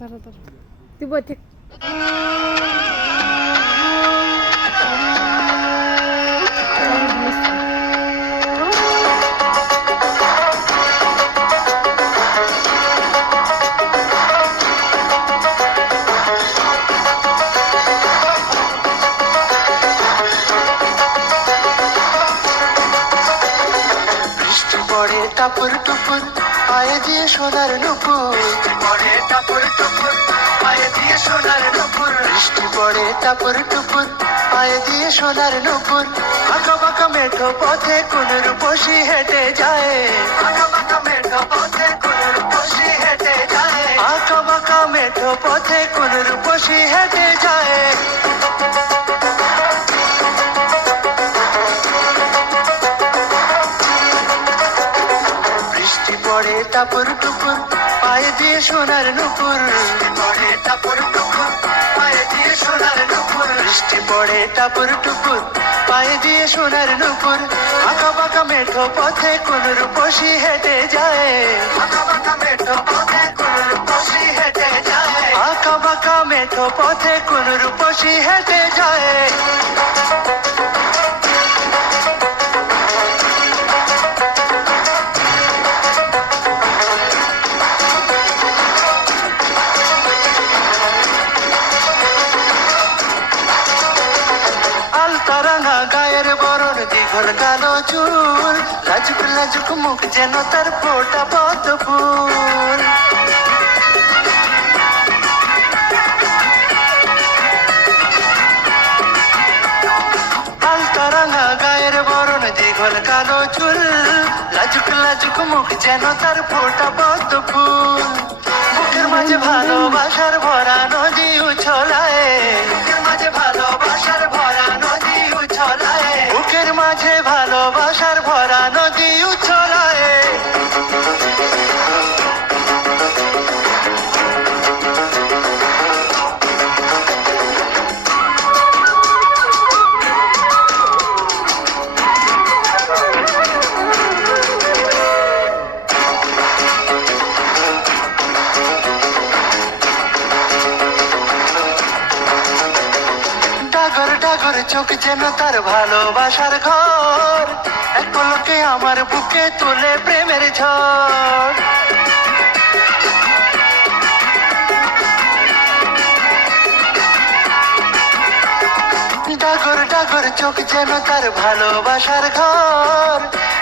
ধরো ধরো তুই বই ঠিক টাপুর টুপুর পায়ে দিয়ে সোনার নুপুর পড়ে টাপুর টুপুর পায়ে দিয়ে সোনার নুপুর বৃষ্টি পড়ে টাপুর টুপুর পায়ে দিয়ে সোনার নুপুর আঁকা বাঁকা মেঠো পথে কোন রূপসী হেঁটে যায় আঁকা বাঁকা মেঠো পথে কোন রূপসী হেঁটে যায় আঁকা বাঁকা মেঠো পথে কোন রূপসী হেঁটে যায় টাপুর টুপুর পায়ে দিয়ে সোনার নুপুর পড়ে টাপুর টুপুর পায়ে দিয়ে সোনার নুপুর বৃষ্টি পড়ে টাপুর টুপুর পায়ে দিয়ে সোনার নুপুর আঁকা বাঁকা মেঠো পথে কোন রূপসী হেঁটে যায় আঁকা বাঁকা মেঠো পথে কোন রূপসী হেঁটে যায় আঁকা বাঁকা মেঠো পথে কোন রূপসী হেঁটে যায় গায়ের বরণ দীঘল কালো চুল লাজুক লাজুক মুখ যেন তার ফোটা পদ্ম ফুল আলতা রাঙা গায়ের বরণ দীঘল কালো চুল লাজুক লাজুক মুখ যেন তার ফোটা পদ্ম ফুল বুকের মাঝে ভালোবাসার ভরা নদী উছলায় বুকের মাঝে ভালোবাসার ভরা নদী উছলায় বুকের মাঝে ভালোবাসার ভরা নদী উছলায় চোখ যেন তার ভালোবাসার ঘর এক পলকে আমার বুকে তুলে প্রেমের ঝড় ডাগর ডাগর চোখ যেন তার ভালোবাসার ঘর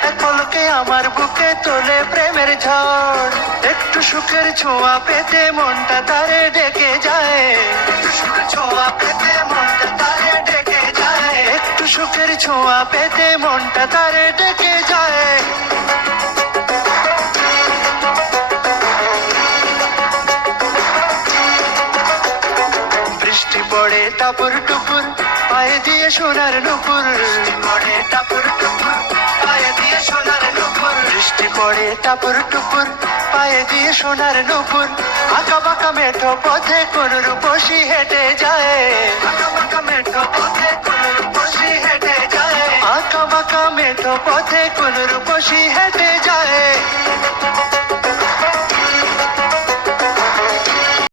এক পলকে আমার বুকে তোলে প্রেমের ঝড় একটু সুখের ছোঁয়া পেতে মনটা তারে ডেকে যায় একটু সুখের ছোঁয়া পেতে মনটা তারে ডেকে যায় একটু সুখের ছোঁয়া পেতে মনটা তারে ডেকে যায় বৃষ্টি পড়ে টাপুর টুপুর পায়ে দিয়ে সোনার নুপুর পড়ে টাপুর টুপুর পায়ে দিয়ে সোনার নুপুর বৃষ্টি পড়ে টাপুর টুপুর পায়ে দিয়ে সোনার নুপুর আঁকা বাঁকা মেঠো পথে কোন রূপসী হেঁটে যায় আঁকা বাঁকা মেঠো পথে কোন রূপসী হেঁটে যায় আঁকা বাঁকা মেঠো পথে কোন রূপসী হেঁটে যায়